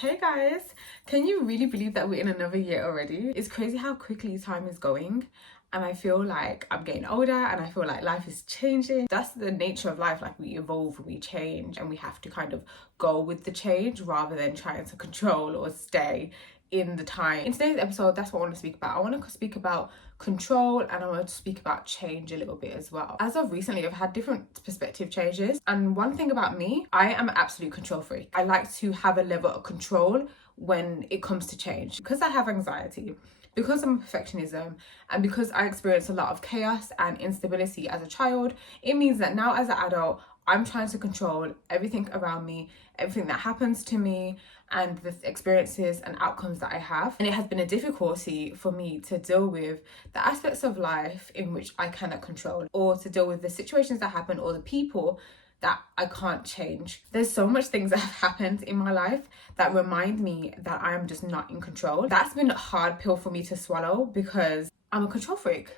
Hey guys, can you really believe that we're in another year already? It's crazy how quickly time is going, and I feel like I'm getting older and I feel like life is changing. That's the nature of life, like we evolve, we change, and we have to kind of go with the change rather than trying to control or stay in the time. In today's episode, that's what I want to speak about. I want to speak about control, and I want to speak about change a little bit as well. As of recently, I've had different perspective changes, and one thing about me, I am an absolute control freak. I like to have a level of control when it comes to change. Because I have anxiety, because I'm a perfectionism, and because I experienced a lot of chaos and instability as a child, it means that now as an adult, I'm trying to control everything around me, everything that happens to me, and the experiences and outcomes that I have. And it has been a difficulty for me to deal with the aspects of life in which I cannot control, or to deal with the situations that happen or the people that I can't change. There's so much things that have happened in my life that remind me that I am just not in control. That's been a hard pill for me to swallow because I'm a control freak.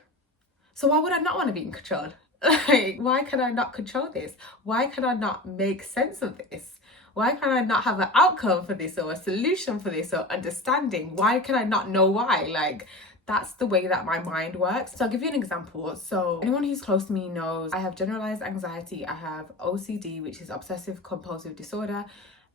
So why would I not want to be in control? Like, why can I not control this? Why can I not make sense of this? Why can I not have an outcome for this or a solution for this or understanding? Why can I not know why? Like, that's the way that my mind works. So I'll give you an example. So anyone who's close to me knows I have generalized anxiety. I have OCD, which is obsessive compulsive disorder.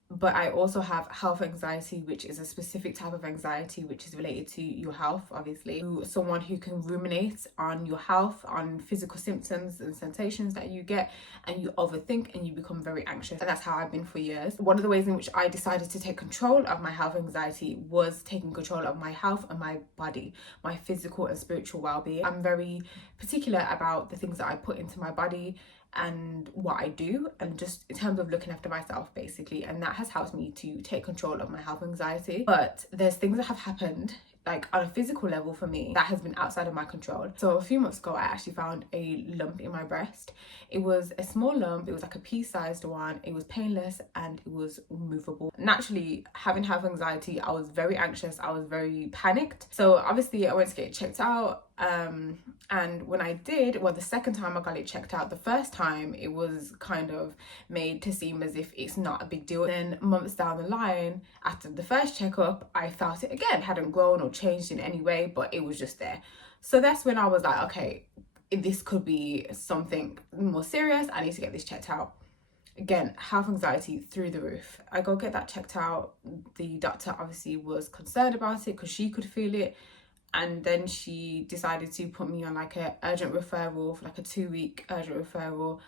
But I also have health anxiety, which is a specific type of anxiety which is related to your health, obviously. Someone who can ruminate on your health, on physical symptoms and sensations that you get, and you overthink and you become very anxious. And that's how I've been for years. One of the ways in which I decided to take control of my health anxiety was taking control of my health and my body, my physical and spiritual well-being. I'm very particular about the things that I put into my body and what I do, and just in terms of looking after myself basically, and that has helped me to take control of my health anxiety. But there's things that have happened like on a physical level for me that has been outside of my control. So a few months ago I actually found a lump in my breast. It was a small lump, it was like a pea-sized one, it was painless and it was movable. Naturally, having health anxiety, I was very anxious, I was very panicked. So obviously I went to get it checked out, and when I did, well, the second time I got it checked out, the first time it was kind of made to seem as if it's not a big deal. Then months down the line, after the first checkup, I felt it again. It hadn't grown or changed in any way, but it was just there. So that's when I was like, okay, this could be something more serious. I need to get this checked out. Again, health anxiety through the roof. I go get that checked out. The doctor obviously was concerned about it because she could feel it. And then she decided to put me on like a urgent referral, for like a 2-week urgent referral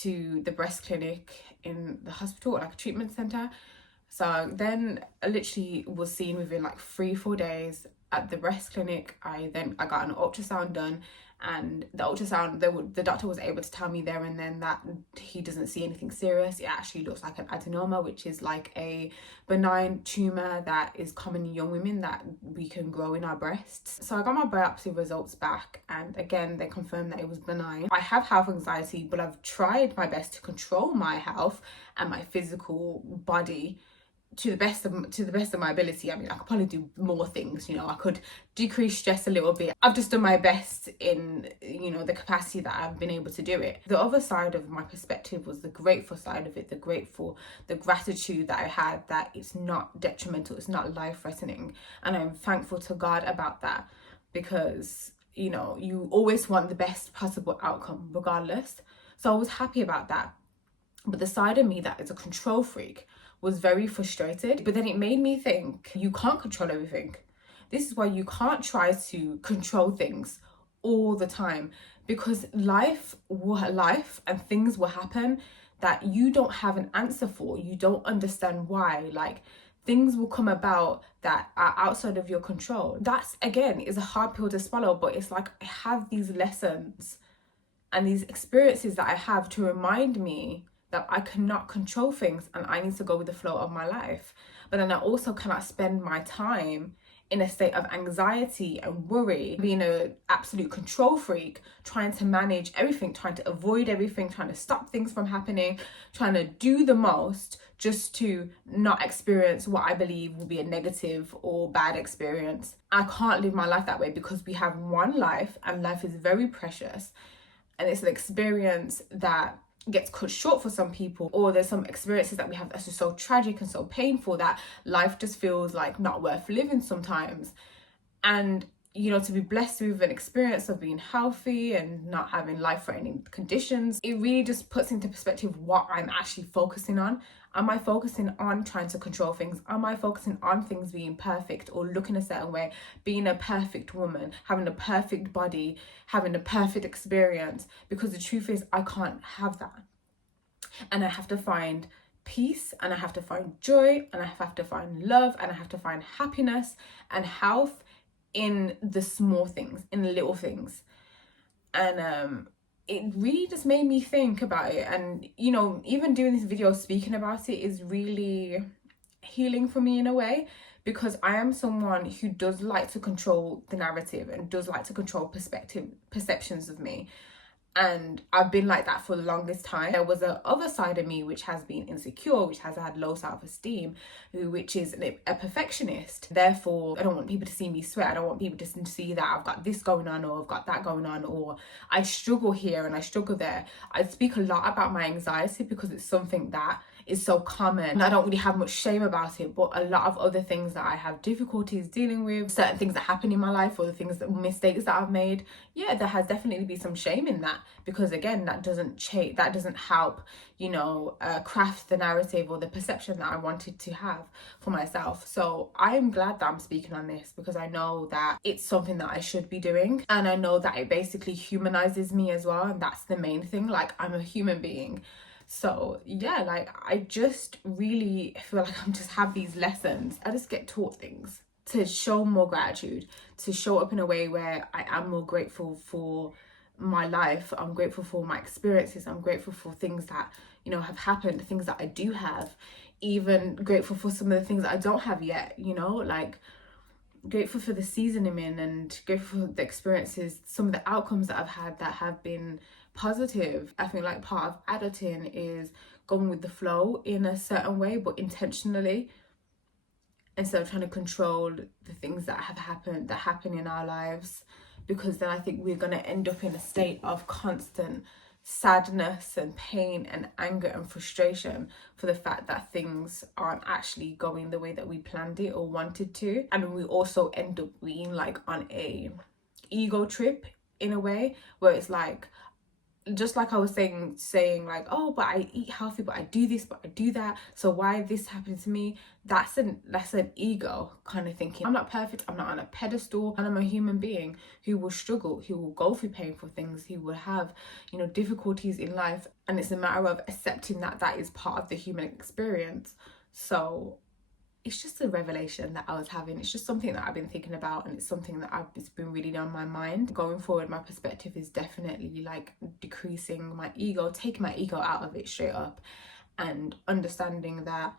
to the breast clinic in the hospital, or like a treatment center. So then I literally was seen within like 3-4 days at the breast clinic. I got an ultrasound done, and the ultrasound, the doctor was able to tell me there and then that he doesn't see anything serious. It actually looks like an adenoma, which is like a benign tumor that is common in young women that we can grow in our breasts. So I got my biopsy results back, and again they confirmed that it was benign. I have health anxiety, but I've tried my best to control my health and my physical body to the best of my ability. I mean, I could probably do more things, I could decrease stress a little bit. I've just done my best in, the capacity that I've been able to do it. The other side of my perspective was the grateful side of it, the gratitude that I had, that it's not detrimental, it's not life-threatening. And I'm thankful to God about that, because, you always want the best possible outcome regardless. So I was happy about that. But the side of me that is a control freak was very frustrated. But then it made me think, you can't control everything. This is why you can't try to control things all the time, because life and things will happen that you don't have an answer for. You don't understand why. Like, things will come about that are outside of your control. That's, again, is a hard pill to swallow, but it's like I have these lessons and these experiences that I have to remind me that I cannot control things and I need to go with the flow of my life. But then I also cannot spend my time in a state of anxiety and worry, being an absolute control freak, trying to manage everything, trying to avoid everything, trying to stop things from happening, trying to do the most just to not experience what I believe will be a negative or bad experience. I can't live my life that way, because we have one life and life is very precious. And it's an experience that gets cut short for some people, or there's some experiences that we have that's just so tragic and so painful that life just feels like not worth living sometimes. And you know, to be blessed with an experience of being healthy and not having life-threatening conditions, it really just puts into perspective what I'm actually focusing on. Am I focusing on trying to control things? Am I focusing on things being perfect or looking a certain way, being a perfect woman, having a perfect body, having a perfect experience? Because the truth is, I can't have that. And I have to find peace, and I have to find joy, and I have to find love, and I have to find happiness and health in the small things, in the little things. And it really just made me think about it. And you know, even doing this video speaking about it is really healing for me in a way, because I am someone who does like to control the narrative and does like to control perceptions of me. And I've been like that for the longest time. There was a other side of me which has been insecure, which has had low self-esteem, which is a perfectionist. Therefore, I don't want people to see me sweat. I don't want people to see that I've got this going on, or I've got that going on, or I struggle here and I struggle there. I speak a lot about my anxiety because it's something that is so common, and I don't really have much shame about it. But a lot of other things that I have difficulties dealing with, certain things that happen in my life, or the things that mistakes that I've made, yeah, there has definitely been some shame in that, because again, that doesn't help, you know, craft the narrative or the perception that I wanted to have for myself. So I'm glad that I'm speaking on this, because I know that it's something that I should be doing, and I know that it basically humanizes me as well, and that's the main thing. Like, I'm a human being. So yeah, like, I just really feel like I'm just have these lessons. I just get taught things to show more gratitude, to show up in a way where I am more grateful for my life. I'm grateful for my experiences. I'm grateful for things that, you know, have happened, things that I do have, even grateful for some of the things that I don't have yet, you know, like grateful for the season I'm in, and grateful for the experiences, some of the outcomes that I've had that have been positive. I think like part of adulting is going with the flow in a certain way, but intentionally, instead of trying to control the things that have happened, that happen in our lives, because then I think we're going to end up in a state of constant sadness and pain and anger and frustration for the fact that things aren't actually going the way that we planned it or wanted to. And we also end up being like on a ego trip in a way, where it's like, just like I was saying like, oh, but I eat healthy, but I do this, but I do that, so why this happened to me? That's an ego kind of thinking. I'm not perfect, I'm not on a pedestal, and I'm a human being who will struggle, who will go through painful things, who will have, you know, difficulties in life, and it's a matter of accepting that that is part of the human experience. So it's just a revelation that I was having. It's just something that I've been thinking about, and it's something that it's been really on my mind. Going forward, my perspective is definitely like decreasing my ego, taking my ego out of it straight up, and understanding that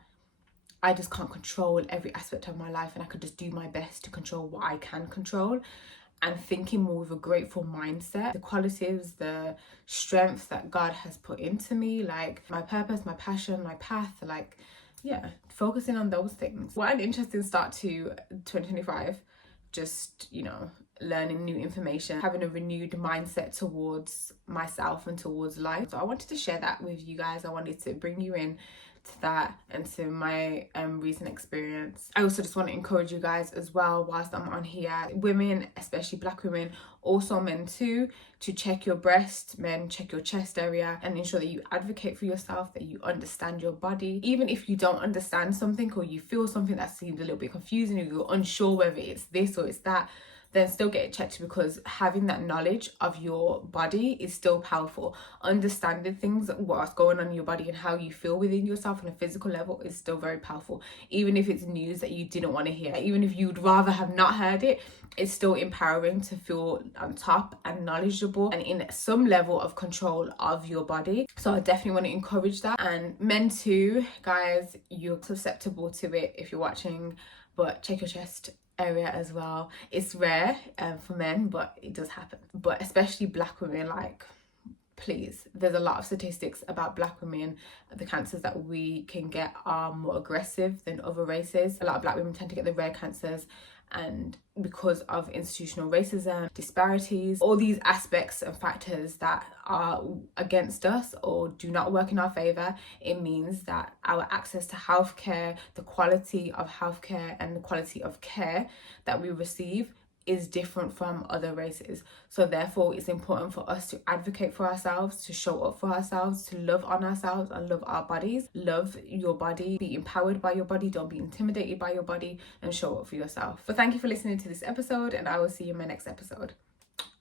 I just can't control every aspect of my life, and I could just do my best to control what I can control, and thinking more with a grateful mindset, the qualities, the strength that God has put into me, like my purpose, my passion, my path, like, yeah, focusing on those things. What an interesting start to 2025. Just, you know, learning new information, having a renewed mindset towards myself and towards life. So I wanted to share that with you guys. I wanted to bring you in to that and to my recent experience. I also just want to encourage you guys as well, whilst I'm on here, women, especially Black women, also men too, to check your breast. Men, check your chest area, and ensure that you advocate for yourself, that you understand your body. Even if you don't understand something, or you feel something that seems a little bit confusing, or you're unsure whether it's this or it's that, then still get it checked, because having that knowledge of your body is still powerful. Understanding things, what's going on in your body and how you feel within yourself on a physical level, is still very powerful. Even if it's news that you didn't want to hear, even if you'd rather have not heard it, it's still empowering to feel on top and knowledgeable and in some level of control of your body. So I definitely want to encourage that. And men too, guys, you're susceptible to it if you're watching, but check your chest area as well. It's rare for men, but it does happen. But especially Black women, like, please. There's a lot of statistics about Black women. The cancers that we can get are more aggressive than other races. A lot of Black women tend to get the rare cancers, and because of institutional racism, disparities, all these aspects and factors that are against us or do not work in our favour, it means that our access to healthcare, the quality of healthcare and the quality of care that we receive is different from other races. So therefore, it's important for us to advocate for ourselves, to show up for ourselves, to love on ourselves and love our bodies. Love your body, be empowered by your body, don't be intimidated by your body, and show up for yourself. But thank you for listening to this episode, and I will see you in my next episode.